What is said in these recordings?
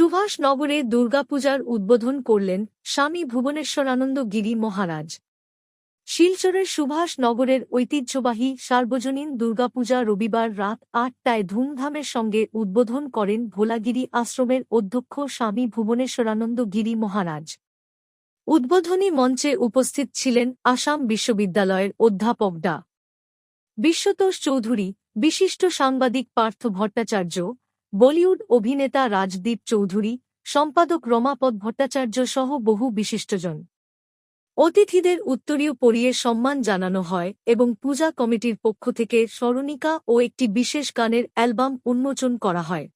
সুভাষনগরে দুর্গাপূজার উদ্বোধন করলেন স্বামী ভুবনেশ্বরানন্দ গিরি মহারাজ। শিলচরের সুভাষনগরের ঐতিহ্যবাহী সার্বজনীন দুর্গাপূজা রবিবার রাত ৮টায় ধুমধামের সঙ্গে উদ্বোধন করেন ভোলাগিরি আশ্রমের অধ্যক্ষ স্বামী ভুবনেশ্বরানন্দ গিরি মহারাজ। উদ্বোধনী মঞ্চে উপস্থিত ছিলেন আসাম বিশ্ববিদ্যালয়ের অধ্যাপক ডা. বিশ্বতোষ চৌধুরী, বিশিষ্ট সাংবাদিক পার্থ ভট্টাচার্য, বলিউড অভিনেতা রাজদীপ চৌধুরী, সম্পাদক রমাপদ ভট্টাচার্য সহ বহু বিশিষ্টজন। অতিথিদের উত্তরীয় পরিয়ে সম্মান জানানো হয় এবং পূজা কমিটির পক্ষ থেকে স্মরণিকা ও একটি বিশেষ গানের অ্যালবাম উন্মোচন করা হয়।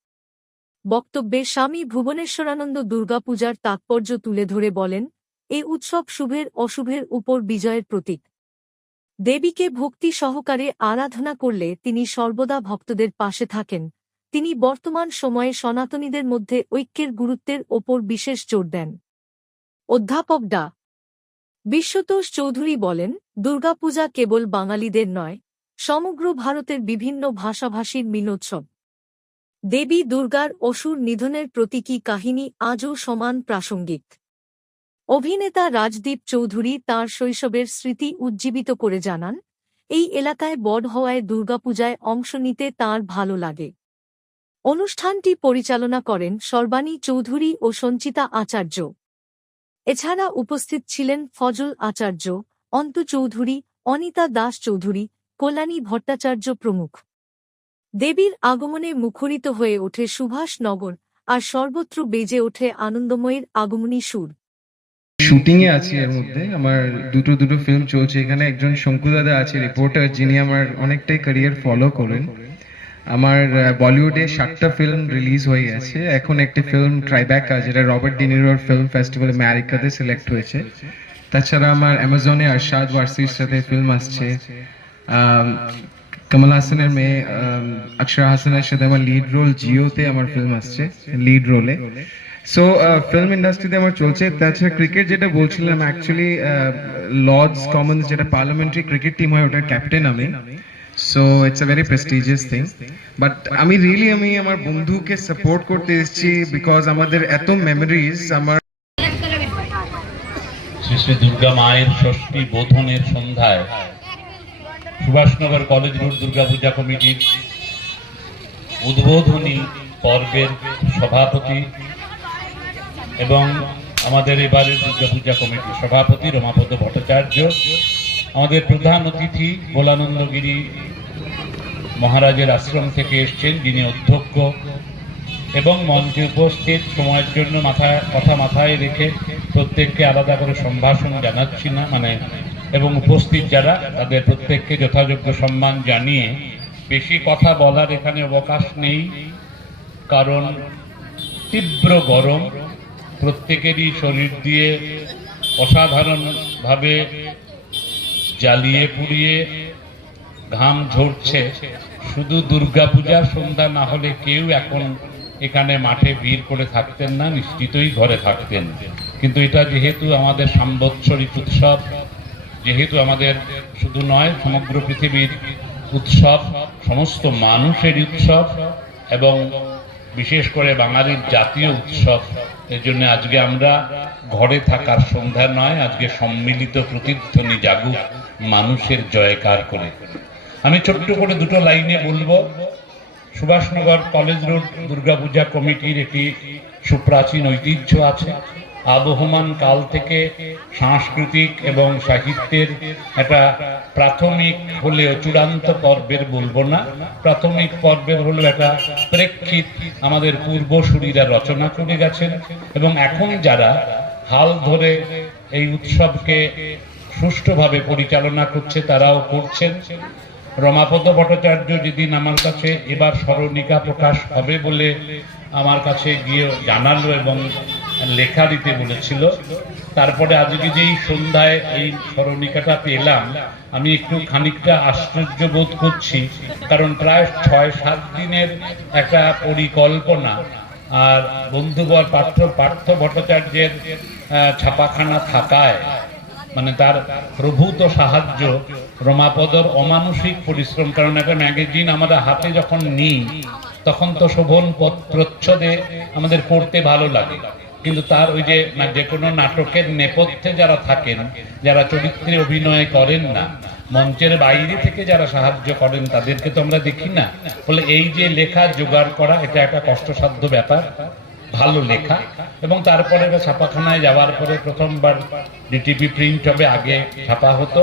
বক্তব্যে স্বামী ভুবনেশ্বরানন্দ দুর্গাপূজার তাৎপর্য তুলে ধরে বলেন, এ উৎসব শুভের অশুভের উপর বিজয়ের প্রতীক। দেবীকে ভক্তি সহকারে আরাধনা করলে তিনি সর্বদা ভক্তদের পাশে থাকেন। তিনি বর্তমান সময়ে সনাতনীদের মধ্যে ঐক্যের গুরুত্বের ওপর বিশেষ জোর দেন। অধ্যাপক ডা. বিশ্বতোষ চৌধুরী বলেন, দুর্গাপূজা কেবল বাঙালিদের নয়, সমগ্র ভারতের বিভিন্ন ভাষাভাষীর মিলোৎসব। দেবী দুর্গার অসুর নিধনের প্রতীকী কাহিনী আজও সমান প্রাসঙ্গিক। অভিনেতা রাজদীপ চৌধুরী তাঁর শৈশবের স্মৃতি উজ্জীবিত করে জানান, এই এলাকায় বড় হওয়ায় দুর্গাপূজায় অংশ নিতে তাঁর ভালো লাগে। অনুষ্ঠানটি পরিচালনা করেন সর্বাণী চৌধুরী ও সঞ্চিতা আচার্য। এছাড়া উপস্থিত ছিলেন ফজল আচার্য, অন্তু চৌধুরী, অনিতা দাস চৌধুরী, কল্যাণী ভট্টাচার্য প্রমুখ। দেবীর আগমনে মুখরিত হয়ে ওঠে সুভাষনগর, আর সর্বত্র বেজে ওঠে আনন্দময়ীর আগমনী সুর। শুটিং এ আছি, এর মধ্যে আমার দুটো ফিল্ম চলছে। এখানে একজন শঙ্কু দাদা আছে, রিপোর্টার, যিনি আমার অনেকটাই ক্যারিয়ার ফলো করেন। আমার বলিউডে 7টা ফিল্ম রিলিজ হয়ে গেছে। এখন একটা ফিল্ম ট্রাইব্যাকা, যেটা রবার্ট ডিনিরোর ফিল্ম ফেস্টিভ্যাল আমেরিকাতে সিলেক্ট হয়েছে। তাছাড়া আমার অ্যামাজনে আরশাদ ওয়ারসির সাথে ফিল্ম আসছে। কমল হাসানের মেয়ে অক্ষরা হাসানের সাথে আমার লিড রোল, জিওতে আমার ফিল্ম আসছে লিড রোলে। সো ফিল্ম ইন্ডাস্ট্রিতে আমার চলছে। তাছাড়া ক্রিকেট যেটা বলছিলাম, অ্যাকচুয়ালি লর্ডস কমন্স যেটা পার্লামেন্টারি ক্রিকেট টিম হয়, ওটার ক্যাপ্টেন আমি। So it's a very prestigious thing. But আমি আমার বন্ধুকে সাপোর্ট করতে এসেছি, বিকজ আমাদের এত মেমোরিজ। আমার শ্রী শ্রী দুর্গা মায়ের ষষ্ঠী বোধনের সন্ধ্যায় সুভাষনগর কলেজ রোড দুর্গাপূজা কমিটির উদ্বোধনী পর্বের সভাপতি এবং আমাদের এবারের দুর্গাপূজা কমিটির সভাপতি রমাপদ ভট্টাচার্য, আমাদের প্রধান অতিথি ভোলানন্দগিরি মহারাজের আশ্রম থেকে এসছেন, যিনি অধ্যক্ষ, এবং মঞ্চে উপস্থিত সময়ের জন্য মাথায় রেখে প্রত্যেককে আলাদা করে সম্ভাষণ জানাচ্ছি না, এবং উপস্থিত যারা, তাদের প্রত্যেককে যথাযোগ্য সম্মান জানিয়ে বেশি কথা বলার এখানে অবকাশ নেই, কারণ তীব্র গরম, প্রত্যেকেরই শরীর দিয়ে অসাধারণভাবে জ্বালিয়ে পুড়িয়ে ঘাম ঝরছে। শুধু দুর্গাপূজার সন্ধ্যা না হলে কেউ এখন এখানে মাঠে ভিড় করে থাকতেন না, নিশ্চিতই ঘরে থাকতেন। কিন্তু এটা যেহেতু আমাদের সাম্বৎসরিক উৎসব, যেহেতু আমাদের শুধু নয়, সমগ্র পৃথিবীর উৎসব, সমস্ত মানুষের উৎসব, এবং বিশেষ করে বাঙালির জাতীয় উৎসব, এর জন্য আজকে আমরা ঘরে থাকার সন্ধ্যা নয়, আজকে সম্মিলিত প্রতিধ্বনি জাগুক মানুষের জয়কার করে। আমি ছোট্ট করে দুটো লাইনে বলবো। সুভাষনগর কলেজ রোড দুর্গাপূজা কমিটির একটি সুপ্রাচীন ঐতিহ্য আছে। আবহমান কাল থেকে সাংস্কৃতিক এবং সাহিত্যের একটা প্রাথমিক হলেও চূড়ান্ত পর্বের বলবো না, প্রাথমিক পর্বের হলো একটা প্রেক্ষিত আমাদের পূর্বসূরীরা রচনা করে গেছেন, এবং এখন যারা হাল ধরে এই উৎসবকে সুষ্ঠুভাবে পরিচালনা করছে তারাও করছেন। রমাপদ ভট্টাচার্য যেদিন আমার কাছে এবার স্মরণিকা প্রকাশ হবে বলে আমার কাছে গিয়ে জানালো এবং লেখা দিতে বলেছিল, তারপরে আজকে যেই সন্ধ্যায় এই স্মরণিকাটা পেলাম, আমি একটু খানিকটা আশ্চর্য বোধ করছি, কারণ প্রায় 6-7 দিনের একটা পরিকল্পনা, আর বন্ধুবর পার্থ ভট্টাচার্যের ছাপাখানা থাকায়, তার প্রভূত সাহায্য, রমাপদর অমানসিক পরিশ্রম। কারণ একটা ম্যাগাজিন আমরা হাতে যখন নিই, তখন তো শোভন প্রচ্ছদে আমাদের পড়তে ভালো লাগে, কিন্তু তার ওই যে যে কোনো নাটকের নেপথ্যে যারা থাকেন, যারা চরিত্রে অভিনয় করেন না, মঞ্চের বাইরে থেকে যারা সাহায্য করেন, তাদেরকে তো আমরা দেখি না। বলে এই যে লেখা জোগাড় করা, এটা একটা কষ্টসাধ্য ব্যাপার, ভালো লেখা। এবং তারপরে ছাপাখানায় যাওয়ার পরে প্রথমবার ডিটিপি প্রিন্ট হবে, আগে ছাপা হতো,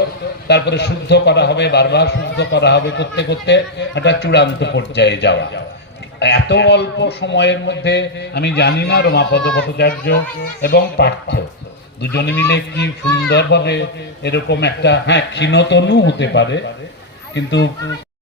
তারপরে শুদ্ধ করা হবে, বারবার শুদ্ধ করা হবে, করতে করতে একটা চূড়ান্ত পর্যায়ে যাওয়া। এত অল্প সময়ের মধ্যে আমি জানি না রমাপদ ভট্টাচার্য এবং পার্থ দুজনে মিলে কি সুন্দরভাবে এরকম একটা, হ্যাঁ ক্ষীণতনু হতে পারে, কিন্তু